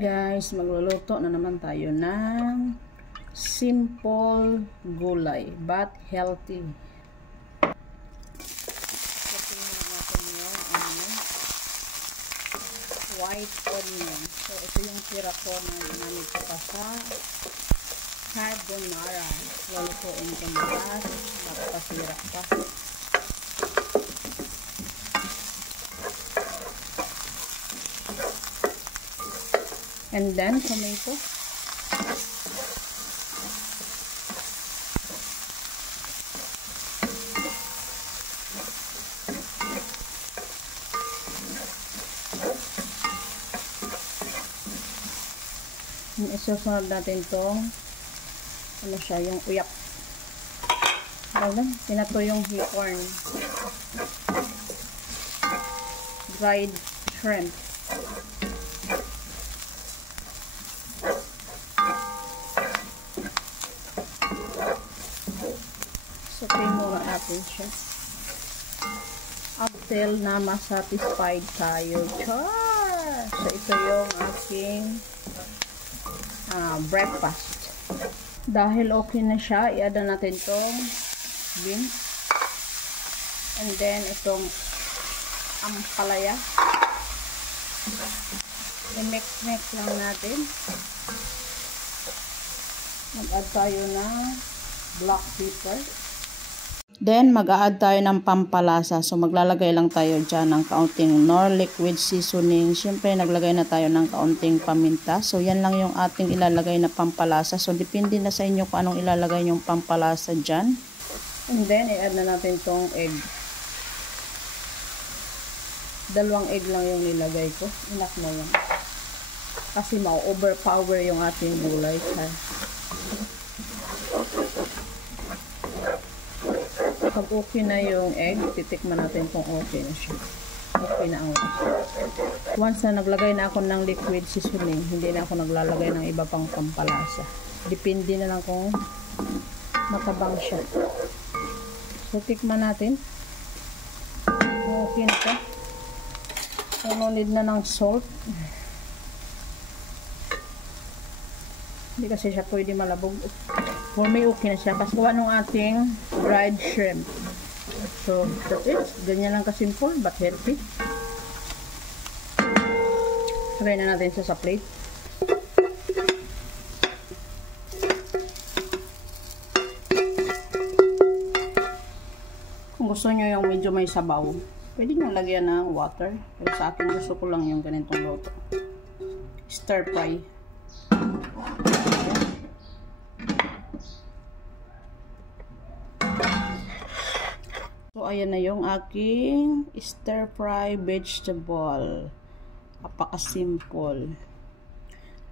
Guys, magluluto na naman tayo ng simple gulay but healthy. Tingnan natin yung white onion. So ito yung tira ko na ginamit ko pa sa carbonara. Lalutuin ko na magpasira pa. And then tomato. Isusunod natin tong ano siya, yung uyak. Pinato yung corn. Dried shrimp. Sabi muna natin siya until na masatisfied tayo. Char! So ito yung aking breakfast. Dahil okay na siya, i-add natin tong beans and then itong ampalaya. I-mix lang natin. Mag-add tayo ng black pepper. Then, mag-a-add tayo ng pampalasa. So, maglalagay lang tayo dyan ng kaunting nor liquid seasoning. Siyempre, naglagay na tayo ng kaunting paminta. So, yan lang yung ating ilalagay na pampalasa. So, depende na sa inyo kung anong ilalagay yung pampalasa dyan. And then, i-add na natin tong egg. 2 egg lang yung nilagay ko. Enough na yan. Kasi ma-overpower yung ating gulay. Pag okay na yung egg, titikman natin kung okay na siya. Okay na ang once na naglagay na ako ng liquid seasoning, hindi na ako naglalagay ng iba pang pampalasa. Depende na lang kung matabang siya. So, tikman natin. Okay na ito. So, no need na ng salt. Hindi kasi siya pwede malabog. For me, okay na siya. Kasi gawa nung ating dried shrimp. So, that's it. Ganyan lang kasimple, but healthy. Lagay na natin siya sa plate. Kung gusto nyo yung medyo may sabaw, pwede nyo lagyan ng water. Pero sa akin, gusto ko lang yung ganitong luto. Stir fry. So, ayan na yung aking stir-fry vegetable. Apaka-simple.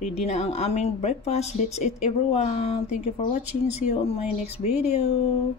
Ready na ang aming breakfast. Let's eat everyone. Thank you for watching. See you on my next video.